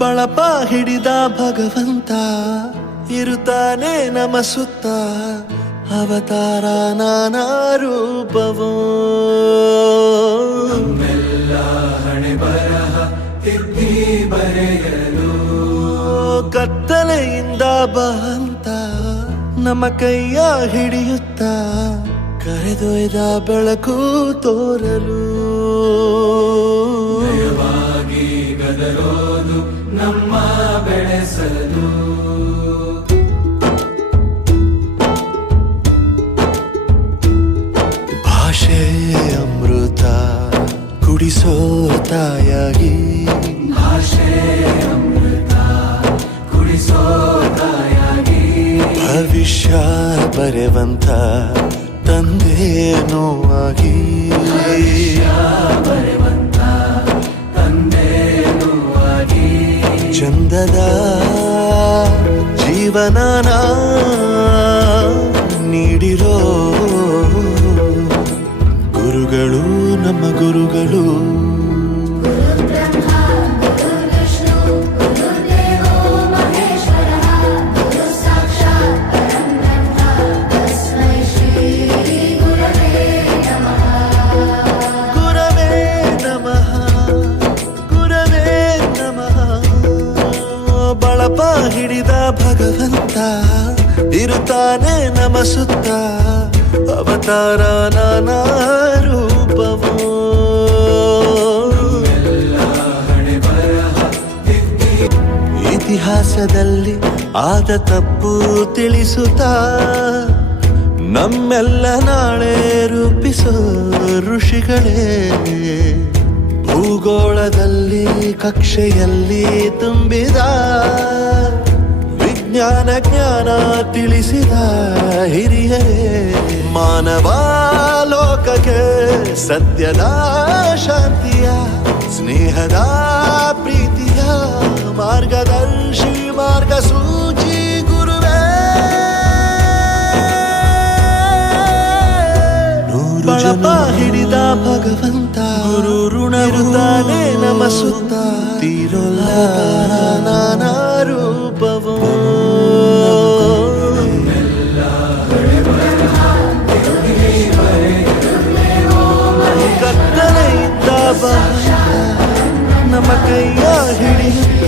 ಬಳಪ ಹಿಡಿದ ಭಗವಂತ ಇರುತ್ತಾನೆ ನಮ ಸುತ್ತ ಅವತಾರ ನಾನಾ ರೂಪವೋ ನಮ್ಮೆಲ್ಲ ಹಣೆ ಬರಹ ತಿದ್ದಿ ಬರೆಯಲು ಕತ್ತಲೆಯಿಂದ ಬಂತ ನಮ್ಮ ಕೈಯ ಹಿಡಿಯುತ್ತ ಕರೆದೊಯ್ದ ಬೆಳಕು ತೋರಲು ನಯವಾಗಿ ಗದರೋದು ನಮ್ಮ ಬೆಳೆಸಲು ಭಾಷೆ ಅಮೃತ ಕುಡಿಸೋ ತಾಯಾಗಿ ಭಾಷೆ ಅಮೃತ ಕುಡಿಸೋ ತಾಯಾಗಿ ಭವಿಷ್ಯ ಬರೆವಂತ ತಂದೇನೋ ಆಗಿ ಬರೆವಂತ ತಂದೇನೂ ಆಗಿ ಚಂದದ ಜೀವನನ ನೀಡಿರೋ ಗುರುಗಳು ನಮ್ಮ ಗುರುಗಳು ಗುರವೇ ನಮಃ ಗುರವೇ ನಮಃ ಬಳಪ ಹಿಡಿದ ಭಗವಂತ ಇರುತ್ತಾನೆ ನಮ ಸುತ್ತ ಅವತಾರ ನಾನಾ ರೂಪವೋ ಹಣೆ ಬರಹ ತಿದ್ದಿ ಇತಿಹಾಸದಲ್ಲಿ ಆದ ತಪ್ಪು ತಿಳಿಸುತ್ತಾ ನಮ್ಮೆಲ್ಲ ನಾಳೆ ರೂಪಿಸೋ ಋಷಿಗಳೇ ಭೂಗೋಳದಲ್ಲಿ ಕಕ್ಷೆಯಲ್ಲಿ ತುಂಬಿದ ವಿಜ್ಞಾನ ಜ್ಞಾನ ತಿಳಿಸಿದ ಹಿರಿಯರೇ ಮಾನವ ಲೋಕಕ್ಕೆ ಸತ್ಯದ ಶಾಂತಿಯ ಸ್ನೇಹದ ಪ್ರೀತಿಯ ಮಾರ್ಗದರ್ಶಿ ಮಾರ್ಗಸೂಚಿ ಗುರುವೇ ಬಳಪ ಹಿಡಿದ ಭಗವಂತ ಗುರು ಋಣವಿರುತ್ತಾನೆ ನಮ ಸುತ್ತ ತೀರೊಲ್ಲ ನಾನಾ ರೂಪವೋ ಕತ್ತಲೆಯಿಂದ ಬಂದ ನಮ್ಮ ಕೈಯ ಹಿಡಿಯುತ್ತ